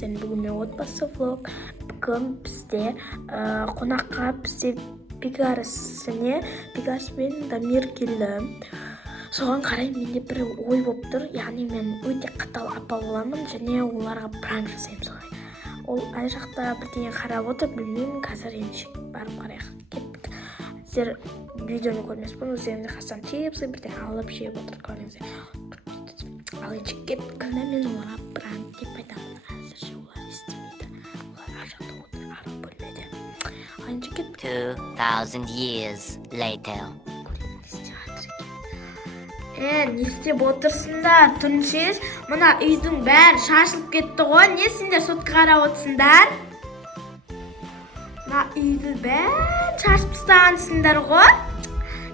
Sen бүгін мен отбасы влог. Бүгін бізде қонаққа бізде Бегарс мен Дамир келді. Соған қарай менде бір ой болып тұр. Яғни мен өте қатал апа боламын және оларға пранк жасаймын солай. Ол ай жақта бірдеңе қарап отыр, білмеймін, қазір енді барып қарайық. Кеттік. Сіздер видеоны көрмес бұрын өздеріңізге қасам чипсы бірдеңе алып жеп отыр көріңіздер. Ал енді кеттік. Мен оларға пранк деп айтамын. Әзірше олар естімейді. Олар ар жақта отыр, ар бөлмеде. Ал енді кеттік. 2000 years later. Не істеп отырсыңдар, Түншеш? Мына үйдің бәрі шашылып кетті ғой. Не сендер сотқа қарап отырсыңдар? Мына үйді бәрі шашып тастағансыңдар ғой.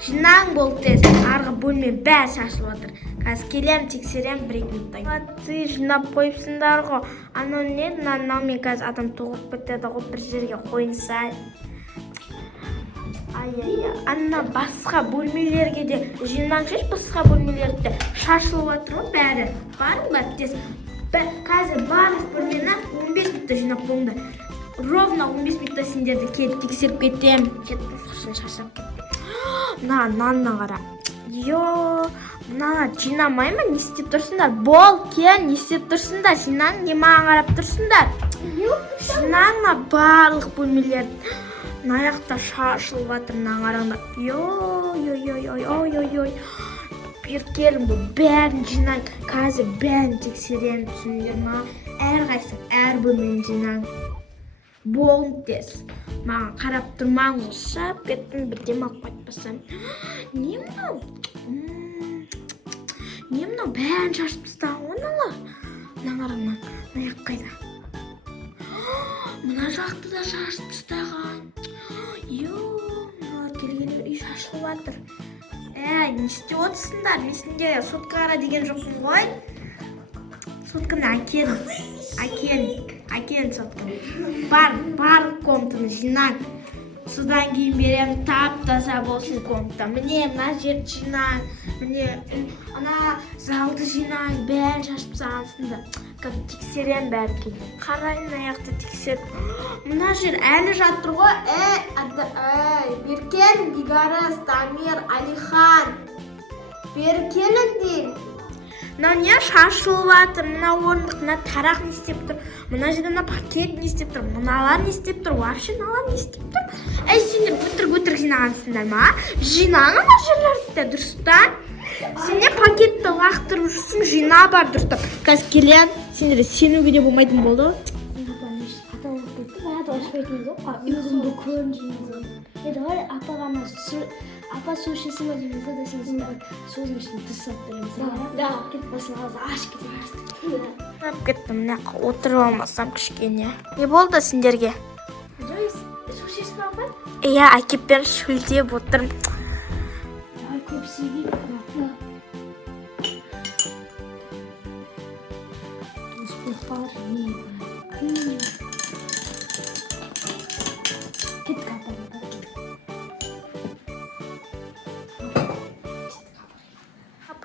Жинаң болды тез. Арғы бөлме бәрі шашылып отыр. Қазір келем, тексерем, 1-2 минуттан. Ты жинап қойыпсыңдар ғой. Анау не? Мынау қазір адам тоғып кетеді ғой, бір жерге қойынса. Анна басқа бөлмелерге де жинаңшы, басқа бөлмелерде шашылып отыр ғой бәрі. Барың ба тез. Қазір барлық бөлмені 15 минутта жинап қойыңдар. Ровно 15 минутта сендерді келіп тексеріп кетем. Кеттім, құрсын шашап кеттім. Нанна қара. Мына жинамай ма? Не істеп тұрсыңдар? Бол, кел, не істеп тұрсыңдар? Жинаң, не маған қарап тұрсыңдар? Жинаңа барлық бөлмелерді. Наяқта шашылып жатыр, қараңдар. Bir келін бұл бәрін жинай. Қазір бәрін тексерем, түсіндер ма? Әрқайсы әр бөлмені жинай. Болың тез. Маған қарап тұрмаң, шап кеттім, бірдем алып қайтпасам. Не мынау? Не мынау бәрін шашып тастаған оналы? Қараңдар, наяқ қайда? Мына жақты да шашып тастаған. Мыналар келгенде үй шашылып жатыр. Не істеп отырсыңдар? Мен сендерге сотқа қара деген жоқпын ғой. Сотканы әкел сотканы. Бар комнатаны жинақ. Содан кейін берем, тап-таза болсын комната. Міне, мына жерді жинақ. Міне, ана залды жинақ. Бәрін шашып тастағансыңдар. Тексерем бәрі келді. Қарайын аяқты тексеріп. Мына жер әлі жатыр ғой. Беркен, Бегарс, Дамир, Алихан. Бері келін дейін. Мына не шашылып жатыр, мына орындық, мына тарақ не істеп тұр. Мына жерде мына пакет не істеп тұр. Мыналар не істеп тұр. Вообще мыналар не істеп тұр. Сендер өтірік жинағансыңдар ма? Жинаңа ма жерлерді дұрыстан? Сендер пакетті лақтырып жүрсің, жина бар дұрыстап. Қазір келем, сендер сенуге де болмайтын болды. Апа су ішесің ба дейміз, да сен судың ішін тысып береміз. Да, кетіп басын ağzı аш кетіп. Кеттім, мына отырып алмасам кішкене. Не болды сендерге? Су ішесің ба апа? Иә, әкеп бер, шөлдеп отырмын. Көп сүйгей.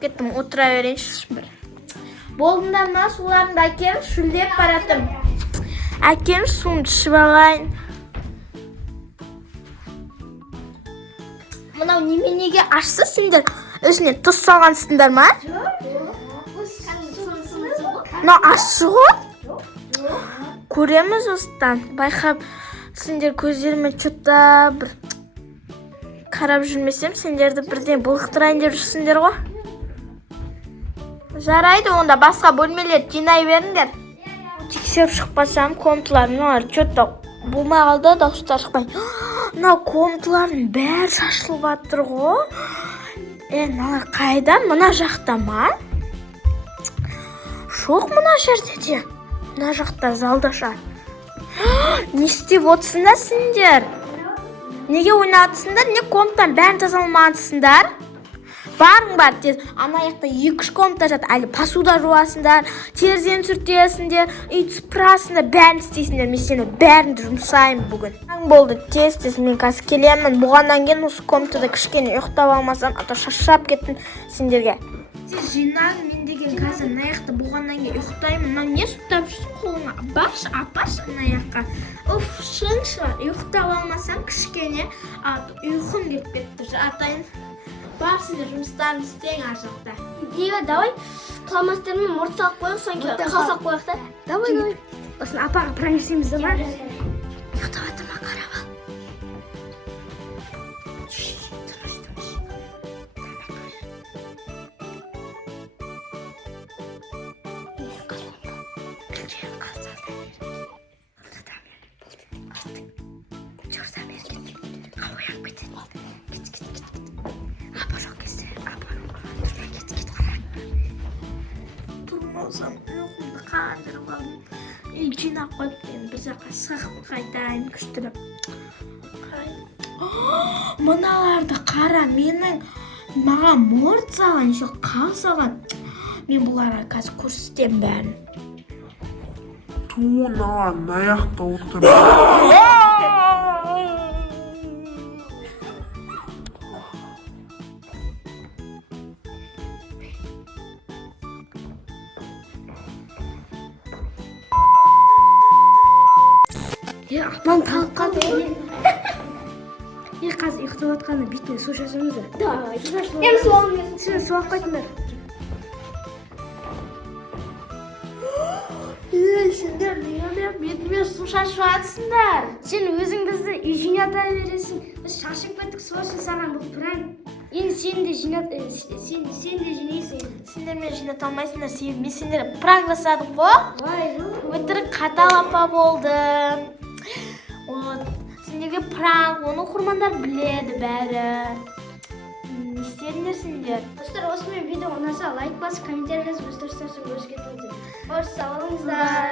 Кеттім, отыра берейінші бір. Болдыңдар ма, суларыңды әкеліп, шүлдеп баратым. Әкеліп, суын ішіп алайын. Мынау неменеге ашсы сендер? Ішіне тұз салғансыңдар ма? Мынау ашсы ғой? Көреміз осыдан. Байқап, сендер көздеріме чөтті бір қарап жүрмесем, сендерді бірден бұлықтырайын деп жүрсіңдер ғой. Жарайды, онда басқа бөлмелер жинай беріңдер. Тексеріп шықпасам, комнаталарым чөтті болмай қалды, дауыстар шықпай. Мынау комнаталардың бәрі шашылып жатыр ғой. Мыналар қайда? Мына жақта ма? Жоқ мына жерде де. Мына жақта залдаша. Не істеп отырсыңдар сендер? Неге ойнатысыңдар? Не комнатан бәрін тазаламағансыңдар? Барың бар тез. Ана жақта 2-3 комната жатыр. Әлі посуда жуасыңдар, терезені сүртесіңдер, үйді сыпырасыңдар, бәрін істейсіңдер. Мен сені бәрін жұмсаймын бүгін. Болды, тез мен қазір келемін. Бұғаннан кейін осы комнатада кішкене ұйықтап алмасам, ата шаршап кеттім сендерге. Сен жинадың, мен деген қазір мына жақта болғаннан кейін ұйықтаймын. Мына не ұстап жүрсің қолыңа? Апаш мына жаққа. Уф, шыншы, ұйықтап алмасам кішкене ұйқым келіп кетті. Жатайын. Барсыңдар, жұмыстарын істең ар жақта. Диva, давай фломастермен мұрт салып қояйық, содан кейін қалсақ қояйық та. Давай. Осыны апаға пранк жасаймыз да ма? Ұйықтап жатыр ма, қарап ал. Тұрмасам, ұйқымды қандырып алдым. Жинап қойып кейін бір жаққа шығып қайтайын күштіріп. Мыналарды қара, маған мұрт салған, еще қал салған. Мен бұларға қазір көрсетем бәрін. Туна, аяқта отыр. Апам қалып қалды. Қазір ұйықтап жатқанда бетіне су шашамыз да. Давай, сен су алмайсың. Сен су алып қайтыңдар. Сендер неге бетіме су шашып жатсыңдар? Сен өзің бізді үй жината бересің. Біз шашып кеттік, сол үшін саған бұл пранк. Енді сен де жинайсың. Сендер мені жината алмайсыңдар, себебі мен сендерге пранк жасадым ғой. Өтірік қатал апа болды. Сендерге пранк, оны оқырмандар біледі бәрі. Не істедіңдер сендер? Достар, осымен видео ұнаса лайк басып, комментарий жазып, өз достарыңызбен бөлісіп кетіңіздер. Қош сау болыңыздар.